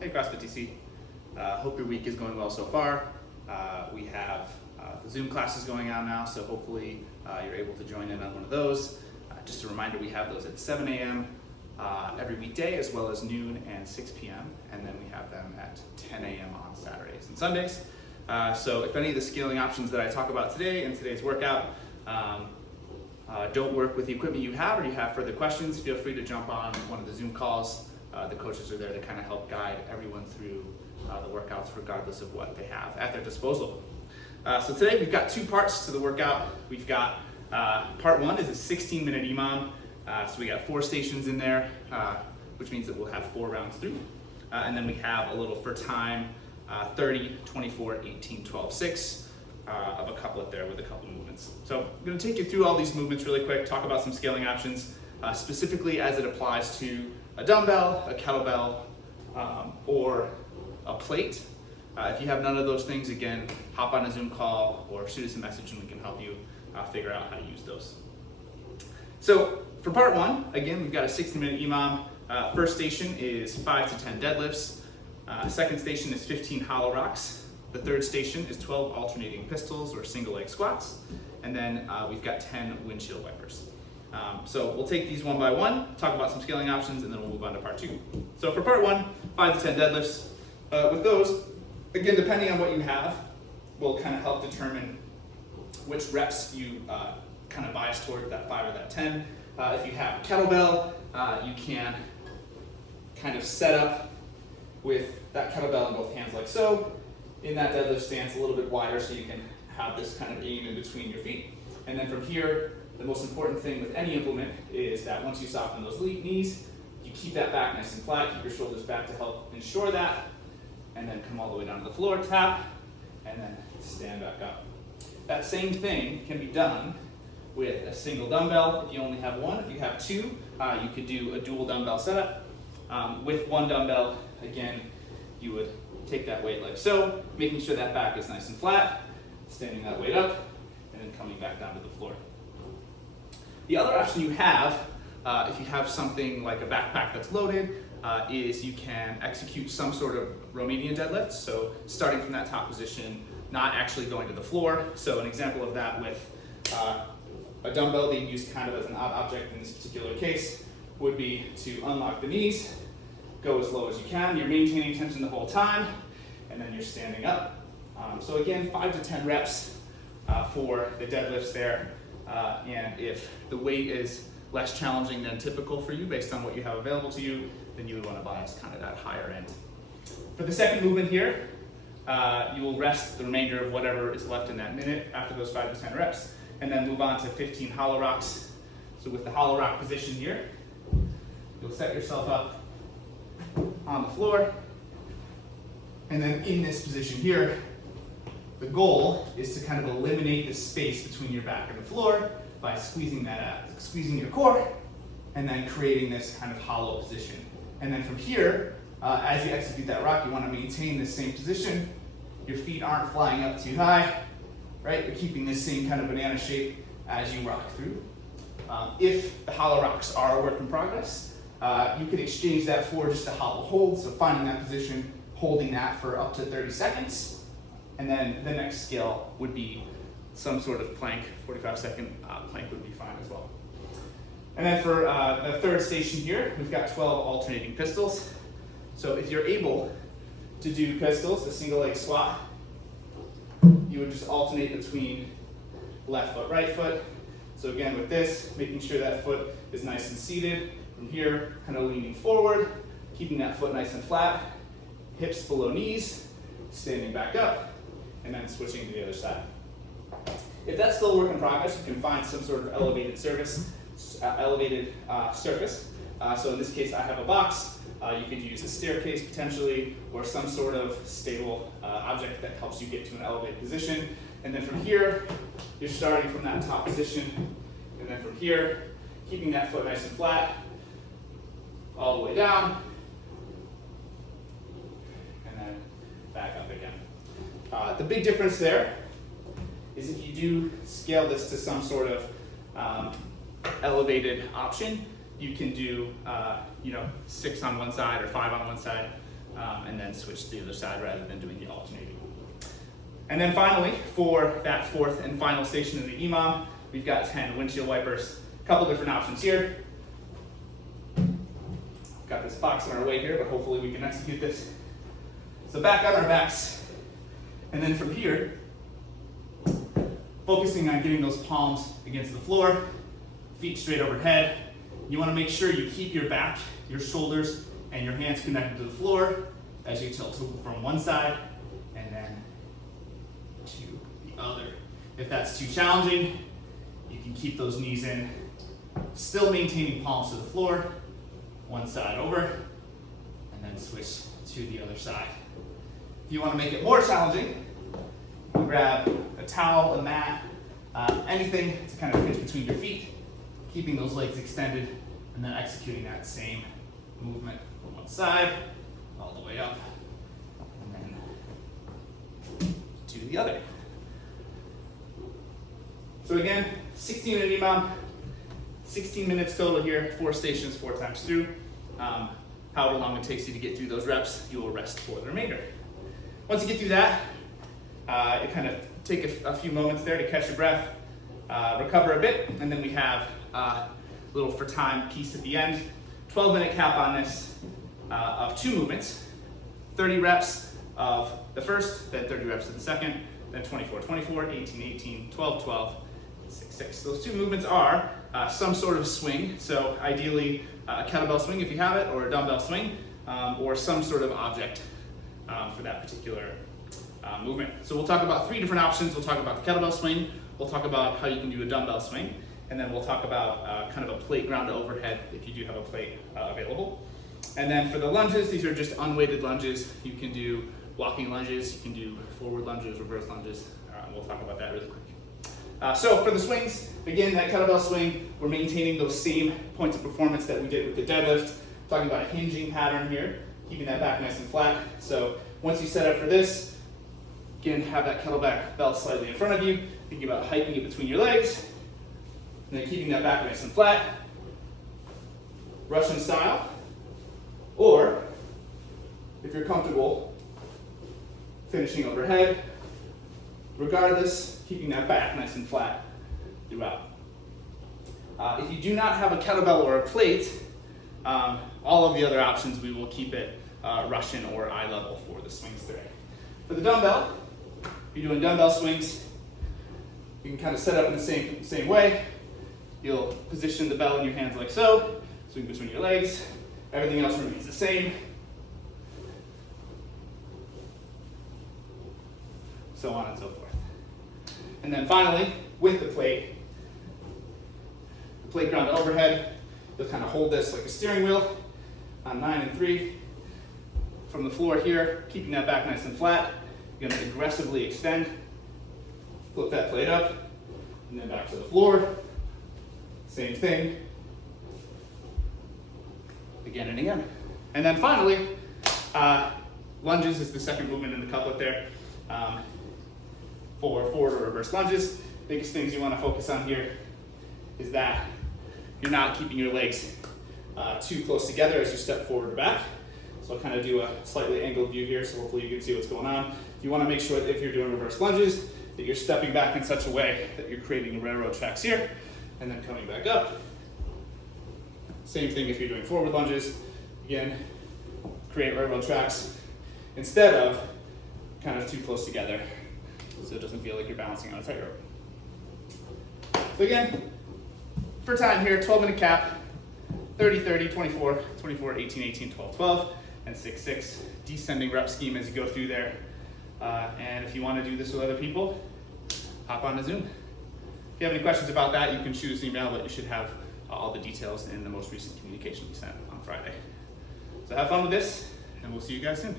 Hey CrossFit DC, hope your week is going well so far. We have the Zoom classes going on now, so hopefully you're able to join in on one of those. Just a reminder, we have those at 7 a.m. Every weekday, as well as noon and 6 p.m. And then we have them at 10 a.m. on Saturdays and Sundays. So if any of the scaling options that I talk about today in today's workout don't work with the equipment you have, or you have further questions, feel free to jump on one of the Zoom calls. The coaches are there to kind of help guide everyone through the workouts regardless of what they have at their disposal. So today we've got two parts to the workout. We've got part one is a 16-minute EMOM. So we got 4 stations in there, which means that we'll have 4 rounds through. And then we have a little for time, 30, 24, 18, 12, 6 of a couplet there with a couple movements. So I'm going to take you through all these movements really quick, talk about some scaling options, specifically as it applies to a dumbbell, a kettlebell, or a plate. If you have none of those things, again, hop on a Zoom call or shoot us a message and we can help you figure out how to use those. So for part one, again, we've got a 60-minute EMOM. First station is 5 to 10 deadlifts. Second station is 15 hollow rocks. The third station is 12 alternating pistols or single leg squats. And then we've got 10 windshield wipers. So we'll take these one by one, talk about some scaling options, and then we'll move on to part two. So for part one, 5 to 10 deadlifts. With those, again, depending on what you have, will kind of help determine which reps you kind of bias toward, that 5 or that 10. If you have a kettlebell, you can kind of set up with that kettlebell in both hands like so, in that deadlift stance a little bit wider so you can have this kind of aim in between your feet. And then from here, the most important thing with any implement is that once you soften those knees, you keep that back nice and flat, keep your shoulders back to help ensure that, and then come all the way down to the floor, tap, and then stand back up. That same thing can be done with a single dumbbell if you only have one. If you have 2, you could do a dual dumbbell setup. With one dumbbell, again, you would take that weight like so, making sure that back is nice and flat, standing that weight up, and then coming back down to the floor. The other option you have, if you have something like a backpack that's loaded, is you can execute some sort of Romanian deadlift. So starting from that top position, not actually going to the floor. So an example of that with a dumbbell being used kind of as an odd object in this particular case would be to unlock the knees, go as low as you can. You're maintaining tension the whole time, and then you're standing up. So again, 5 to 10 reps for the deadlifts there. And if the weight is less challenging than typical for you based on what you have available to you, then you would want to bias kind of that higher end. For the second movement here, you will rest the remainder of whatever is left in that minute after those 5 to 10 reps, and then move on to 15 hollow rocks. So with the hollow rock position here, you'll set yourself up on the floor, and then in this position here, the goal is to kind of eliminate the space between your back and the floor by squeezing that out, squeezing your core, and then creating this kind of hollow position. And then from here, as you execute that rock, you want to maintain this same position. Your feet aren't flying up too high, right? You're keeping this same kind of banana shape as you rock through. If the hollow rocks are a work in progress, you could exchange that for just a hollow hold. So finding that position, holding that for up to 30 seconds. And then the next skill would be some sort of plank, 45-second plank would be fine as well. And then for the third station here, we've got 12 alternating pistols. So if you're able to do pistols, a single leg squat, you would just alternate between left foot, right foot. So again with this, making sure that foot is nice and seated. From here, kind of leaning forward, keeping that foot nice and flat, hips below knees, standing back up, and then switching to the other side. If that's still a work in progress, you can find some sort of elevated surface. So in this case, I have a box. You could use a staircase potentially, or some sort of stable object that helps you get to an elevated position. And then from here, you're starting from that top position. And then from here, keeping that foot nice and flat, all the way down, and then back up again. The big difference there is if you do scale this to some sort of elevated option, you can do 6 on one side or 5 on one side. and then switch to the other side rather than doing the alternating. And then finally, for that fourth and final station in the EMOM, we've got 10 windshield wipers. A couple different options here. Got this box on our way here, but hopefully we can execute this. So back on our backs, and then from here, focusing on getting those palms against the floor, feet straight overhead. You want to make sure you keep your back, your shoulders, and your hands connected to the floor as you tilt from one side and then to the other. If that's too challenging, you can keep those knees in, still maintaining palms to the floor, one side over, and then switch to the other side. If you want to make it more challenging, you can grab a towel, a mat, anything to kind of fit between your feet, keeping those legs extended, and then executing that same movement from one side all the way up, and then to the other. So again, 16 minute EMOM, 16 minutes total here, 4 stations, 4 times through. However long it takes you to get through those reps, you will rest for the remainder. Once you get through that, you kind of take a few moments there to catch your breath, recover a bit, and then we have a little for time piece at the end. 12-minute cap on this of 2 movements, 30 reps of the first, then 30 reps of the second, then 24, 24, 18, 18, 12, 12, 6, 6. Those 2 movements are some sort of swing, so ideally a kettlebell swing if you have it, or a dumbbell swing, or some sort of object for that particular movement. So we'll talk about 3 different options. We'll talk about the kettlebell swing, we'll talk about how you can do a dumbbell swing, and then we'll talk about kind of a plate ground to overhead if you do have a plate available. And then for the lunges, these are just unweighted lunges. You can do walking lunges, you can do forward lunges, reverse lunges. We'll talk about that really quick. So for the swings, again, that kettlebell swing, we're maintaining those same points of performance that we did with the deadlift. Talking about a hinging pattern here, keeping that back nice and flat. So once you set up for this, again, have that kettlebell slightly in front of you, thinking about hiking it between your legs, and then keeping that back nice and flat, Russian style, or if you're comfortable, finishing overhead, regardless, keeping that back nice and flat throughout. If you do not have a kettlebell or a plate, all of the other options, we will keep it Russian or eye level for the swings today. For the dumbbell, if you're doing dumbbell swings, you can kind of set up in the same way. You'll position the bell in your hands like so, swing between your legs. Everything else remains the same. So on and so forth. And then finally, with the plate ground overhead, you'll kind of hold this like a steering wheel on 9 and 3. From the floor here, keeping that back nice and flat, you're going to aggressively extend, flip that plate up, and then back to the floor. Same thing, again and again. And then finally, lunges is the second movement in the couplet there. For forward or reverse lunges, biggest things you want to focus on here is that you're not keeping your legs too close together as you step forward or back. So I'll kind of do a slightly angled view here, so hopefully you can see what's going on. You want to make sure that if you're doing reverse lunges, that you're stepping back in such a way that you're creating railroad tracks here, and then coming back up. Same thing if you're doing forward lunges. Again, create railroad tracks instead of kind of too close together, so it doesn't feel like you're balancing on a tightrope. So again, for time here, 12-minute cap, 30, 30, 24, 24, 18, 18, 12, 12, and 6, 6. Descending rep scheme as you go through there. And if you want to do this with other people, hop on to Zoom. If you have any questions about that, you can shoot us an email, but you should have all the details in the most recent communication we sent on Friday. So have fun with this, and we'll see you guys soon.